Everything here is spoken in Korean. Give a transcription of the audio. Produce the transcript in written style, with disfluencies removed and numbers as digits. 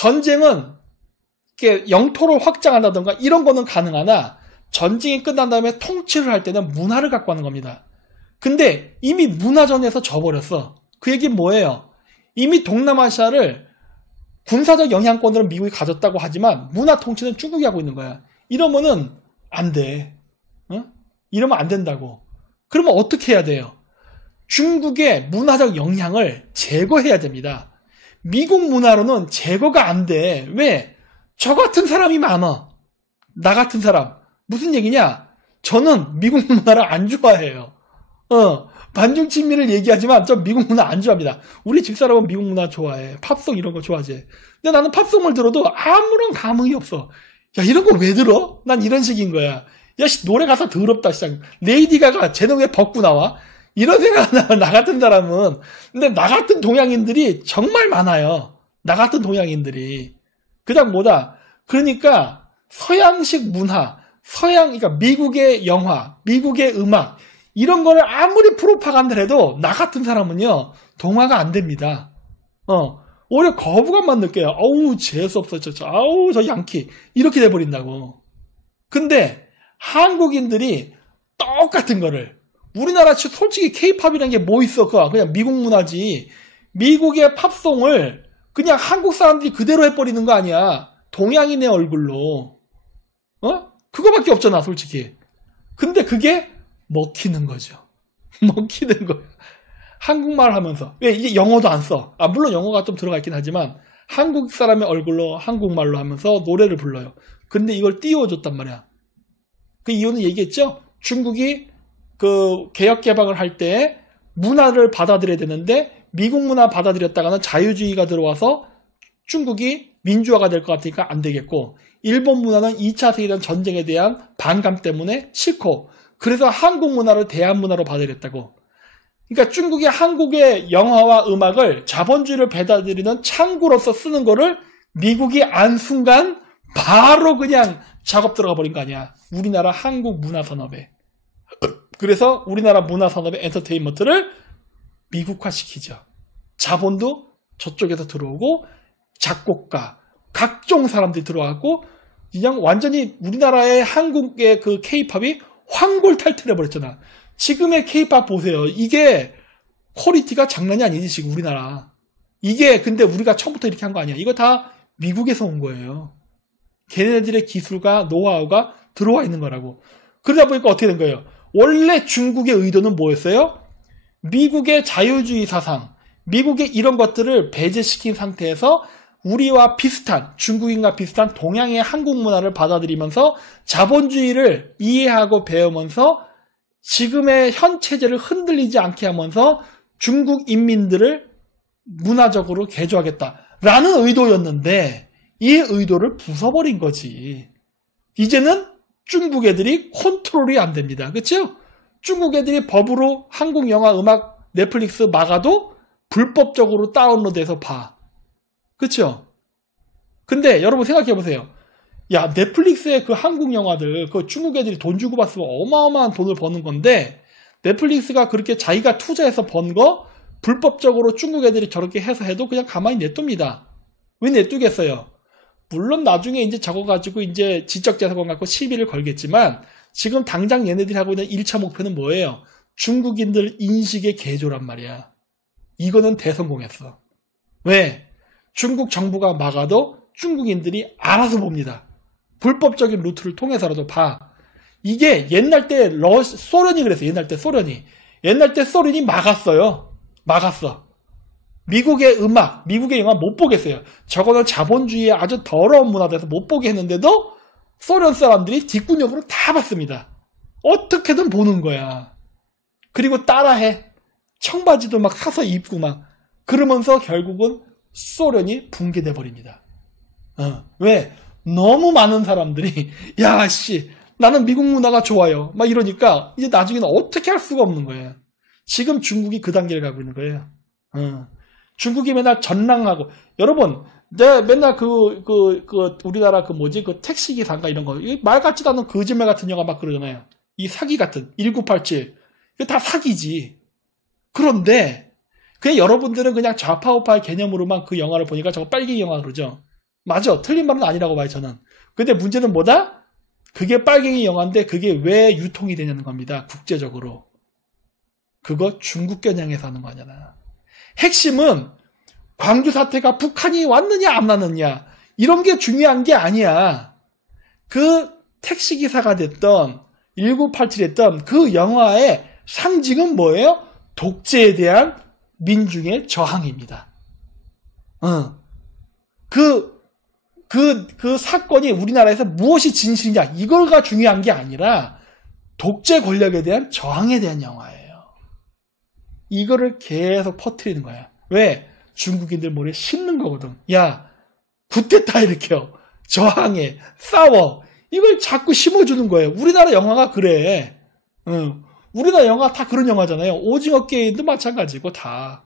전쟁은 이렇게 영토를 확장한다던가 이런 거는 가능하나 전쟁이 끝난 다음에 통치를 할 때는 문화를 갖고 하는 겁니다. 근데 이미 문화전에서 져버렸어. 그 얘기는 뭐예요? 이미 동남아시아를 군사적 영향권으로 미국이 가졌다고 하지만 문화 통치는 중국이 하고 있는 거야. 이러면은 안 돼. 어? 이러면 안 된다고. 그러면 어떻게 해야 돼요? 중국의 문화적 영향을 제거해야 됩니다. 미국 문화로는 제거가 안 돼. 왜? 저 같은 사람이 많아. 나 같은 사람. 무슨 얘기냐? 저는 미국 문화를 안 좋아해요. 반중친미를 얘기하지만 저 미국 문화 안 좋아합니다. 우리 집사람은 미국 문화 좋아해. 팝송 이런 거 좋아하지. 근데 나는 팝송을 들어도 아무런 감흥이 없어. 야, 이런 거 왜 들어? 난 이런 식인 거야. 야, 노래 가사 더럽다, 시작. 레이디 가가 쟤는 왜 벗고 나와? 이런 생각 나 같은 사람은. 근데 나 같은 동양인들이 정말 많아요. 나 같은 동양인들이. 그다음 뭐다? 그러니까 서양식 문화, 그러니까 미국의 영화, 미국의 음악, 이런 거를 아무리 프로파간다를 해도 나 같은 사람은요, 동화가 안 됩니다. 오히려 거부감만 느껴요. 어우, 재수없어, 아우, 저 양키. 이렇게 돼버린다고. 근데 한국인들이 똑같은 거를, 우리나라 솔직히 케이팝이라는 게 뭐 있어? 그냥 미국 문화지. 미국의 팝송을 그냥 한국 사람들이 그대로 해버리는 거 아니야. 동양인의 얼굴로. 그거밖에 없잖아, 솔직히. 근데 그게 먹히는 거죠. 먹히는 거예요. 한국말 하면서. 왜? 이게 영어도 안 써. 물론 영어가 좀 들어가 있긴 하지만 한국 사람의 얼굴로 한국말로 하면서 노래를 불러요. 근데 이걸 띄워줬단 말이야. 그 이유는 얘기했죠? 중국이 그 개혁 개방을 할 때 문화를 받아들여야 되는데 미국 문화 받아들였다가는 자유주의가 들어와서 중국이 민주화가 될 것 같으니까 안 되겠고, 일본 문화는 2차 세계대전 전쟁에 대한 반감 때문에 싫고, 그래서 한국 문화를 대한 문화로 받아들였다고. 그러니까 중국이 한국의 영화와 음악을 자본주의를 받아들이는 창구로서 쓰는 거를 미국이 안 순간 바로 그냥 작업 들어가 버린 거 아니야. 우리나라 한국 문화 산업에. 그래서 우리나라 문화 산업의 엔터테인먼트를 미국화시키죠. 자본도 저쪽에서 들어오고 작곡가, 각종 사람들이 들어왔고 그냥 완전히 우리나라의 한국의 그 케이팝이 황골탈퇴해버렸잖아. 지금의 케이팝 보세요. 이게 퀄리티가 장난이 아니지, 지금 우리나라. 이게 근데 우리가 처음부터 이렇게 한 거 아니야. 이거 다 미국에서 온 거예요. 걔네들의 기술과 노하우가 들어와 있는 거라고. 그러다 보니까 어떻게 된 거예요? 원래 중국의 의도는 뭐였어요? 미국의 자유주의 사상, 미국의 이런 것들을 배제시킨 상태에서 우리와 비슷한, 중국인과 비슷한 동양의 한국 문화를 받아들이면서 자본주의를 이해하고 배우면서 지금의 현 체제를 흔들리지 않게 하면서 중국 인민들을 문화적으로 개조하겠다라는 의도였는데 이 의도를 부숴버린 거지. 이제는 중국 애들이 컨트롤이 안 됩니다. 그렇죠? 중국 애들이 법으로 한국 영화, 음악, 넷플릭스 막아도 불법적으로 다운로드해서 봐. 그렇죠? 근데 여러분 생각해보세요. 야, 넷플릭스의 그 한국 영화들, 그 중국 애들이 돈 주고 봤으면 어마어마한 돈을 버는 건데 넷플릭스가 그렇게 자기가 투자해서 번 거 불법적으로 중국 애들이 저렇게 해서 해도 그냥 가만히 냅둡니다. 왜 냅두겠어요? 물론 나중에 이제 저거 가지고 이제 지적재산권 갖고 시비를 걸겠지만 지금 당장 얘네들이 하고 있는 1차 목표는 뭐예요? 중국인들 인식의 개조란 말이야. 이거는 대성공했어. 왜? 중국 정부가 막아도 중국인들이 알아서 봅니다. 불법적인 루트를 통해서라도 봐. 이게 옛날 때 소련이 그랬어요. 옛날 때 소련이 막았어요. 막았어. 미국의 음악, 미국의 영화 못 보겠어요. 저거는 자본주의의 아주 더러운 문화돼서 못 보게 했는데도 소련 사람들이 뒷구녕으로 다 봤습니다. 어떻게든 보는 거야. 그리고 따라해. 청바지도 막 사서 입고 막. 그러면서 결국은 소련이 붕괴돼 버립니다. 왜? 너무 많은 사람들이 야, 씨, 나는 미국 문화가 좋아요. 막 이러니까 이제 나중에는 어떻게 할 수가 없는 거예요. 지금 중국이 그 단계를 가고 있는 거예요. 중국이 맨날 전랑하고 여러분, 내 맨날 우리나라 그 택시기사인가 이런 거 말 같지도 않은 거짓말 같은 영화 막 그러잖아요. 이 사기 같은 1987 이거 다 사기지. 그런데 그냥 여러분들은 그냥 좌파우파의 개념으로만 그 영화를 보니까 저거 빨갱이 영화 그러죠. 맞아. 틀린 말은 아니라고 봐요, 저는. 근데 문제는 뭐다? 그게 빨갱이 영화인데 그게 왜 유통이 되냐는 겁니다. 국제적으로. 그거 중국 겨냥해서 하는 거잖아. 핵심은 광주 사태가 북한이 왔느냐 안 왔느냐 이런 게 중요한 게 아니야. 그 택시기사가 됐던 1987 했던 그 영화의 상징은 뭐예요? 독재에 대한 민중의 저항입니다. 그 사건이 우리나라에서 무엇이 진실이냐 이걸가 중요한 게 아니라 독재 권력에 대한 저항에 대한 영화예요. 이거를 계속 퍼뜨리는 거야. 왜? 중국인들 머리에 심는 거거든. 야, 붙겠다 이렇게요. 저항해, 싸워. 이걸 자꾸 심어주는 거예요. 우리나라 영화가 그래. 우리나라 영화 다 그런 영화잖아요. 오징어 게임도 마찬가지고 다.